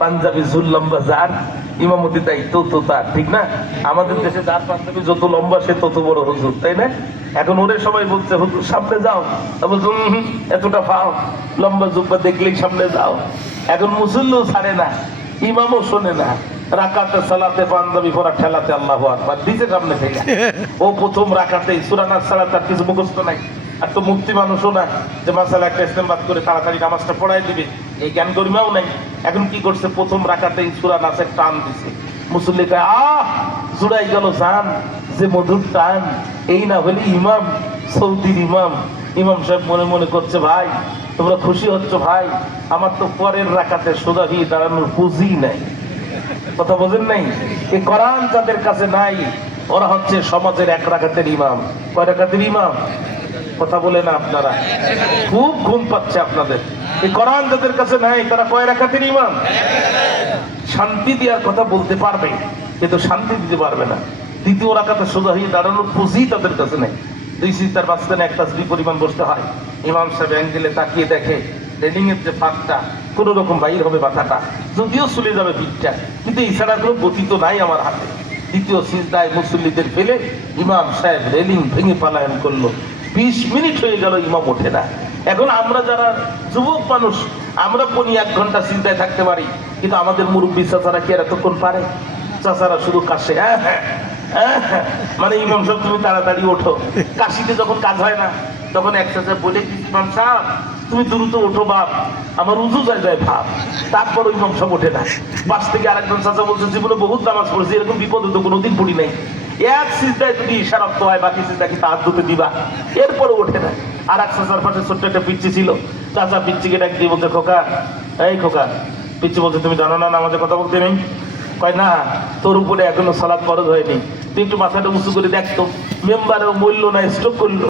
পাঞ্জাবি ঝুল লম্বা যার ইমামতি দায়িত্ব তো তার, ঠিক না? আমাদের দেশে যার পাঞ্জাবি যত লম্বা সে তত বড় হুজুর, তাই না? এখন ওরে সবাই বলছে হুজুর সামনে যাও, এতটা ফাও লম্বা জুব্বা দেখলেই সামনে যাও। এখন মুসল্লিও ছাড়ে না, ইমামও শোনে না, রাকাতে সালাতে পাঞ্জাবি পরা ঠেলাতে আল্লাহু আকবার দিছে সামনে থেকে। ও প্রথম রাকাতেই সূরা নাস ছাড়া তার কিছু মুখস্থ নাই। আর তো মুক্তি মানুষও না যে মাসালা একটা ইস্তেমবাদ করে তাড়াতাড়ি নামাজটা পড়াই দিবে, এই জ্ঞান গরিমাও নাই। এখন কি করছে, প্রথম রাকাতেই সূরা নাসের টান দিছে। মুসল্লি কয় জুড়াই গেল জান যে মধুর টান, এই না হলে ইমাম, সৌদির ইমাম। ইমাম সাহেব মনে মনে করছে ভাই তোমরা খুশি হচ্ছ ভাই, আমার তো পরের রাকাতে সোজা হয়ে দাঁড়ানোর পুঁজি নাই। কথা বোঝেন নাই? এই কোরআন যাদের কাছে নাই ওরা হচ্ছে সমাজের এক রাকাতের ইমাম। কয় রাকাতের ইমাম? কথা বলে না আপনারা, খুব ঘুম পাচ্ছে আপনাদের। এই কোরআন যাদের কাছে নাই তারা কয় রাকাতের ইমাম? শান্তি দেওয়ার কথা বলতে পারবে কিন্তু শান্তি দিতে পারবে না। দ্বিতীয় রাকাতে সোজা হয়ে দাঁড়ানোর পুঁজি তাদের কাছে নেই। দুই সিজদার মাঝখানে এক তাসবিহ পরিমাণ বসতে হয়। ইমাম সাহেব অ্যাঙ্গেলে তাকিয়ে দেখে রেলিং এর যে ফাঁকটা কোন রকম বাইর হবে মাথাটা, যদিও চলে যাবে পিঠটা, কিন্তু এছাড়া কোনো গতি তো নাই আমার হাতে। দ্বিতীয় সিজদায় মুসল্লিদের ফেলে ইমাম সাহেব রেলিং ভেঙে পালায়ন করলো। 20 মিনিট হয়ে গেল, ইমাম ওঠে না। এখন আমরা যারা যুবক মানুষ আমরা 1 ঘন্টা সিজদায় থাকতে পারি, কিন্তু আমাদের মুরব্বী চাচারা কি আর এতক্ষণ পারে? চাচারা শুধু কাশে, মানে ইমাম সাহেব তুমি তাড়াতাড়ি ওঠো। কাশিতে যখন কাজ হয় না তখন এক চাচা বলে ইমাম সাহেব তুমি দ্রুত ওঠো বাপ, আমার উজু যায় ভাব। তারপর ইমাম সাহেব ওঠে না। পাশ থেকে আরেকজন চাচা বলছে জীবনে বহুত নামাজ পড়েছি, এরকম বিপদ তো কোনোদিন পড়ি নাই। এক সিজদায় যদি ইশারাত হয় বাকি সিজদা কি তাহার দুটো দিবা, এরপরে ওঠে না। আর এক চাচার পাশে ছোট্ট একটা পিচ্চি ছিল, চাচা পিচ্চিকে ডাক দিয়ে বলছে খোকা, এই খোকা। পিচ্চি বলছে তুমি জানো না নামাজে কথা বলতে নেই? কয় না, তোর উপরে এখনো সালাত ফরজ হয়নি, তুই একটু মাথাটা উঁচু করে দেখতো, মেম্বারের মূল্য না স্ট্রোক করলো।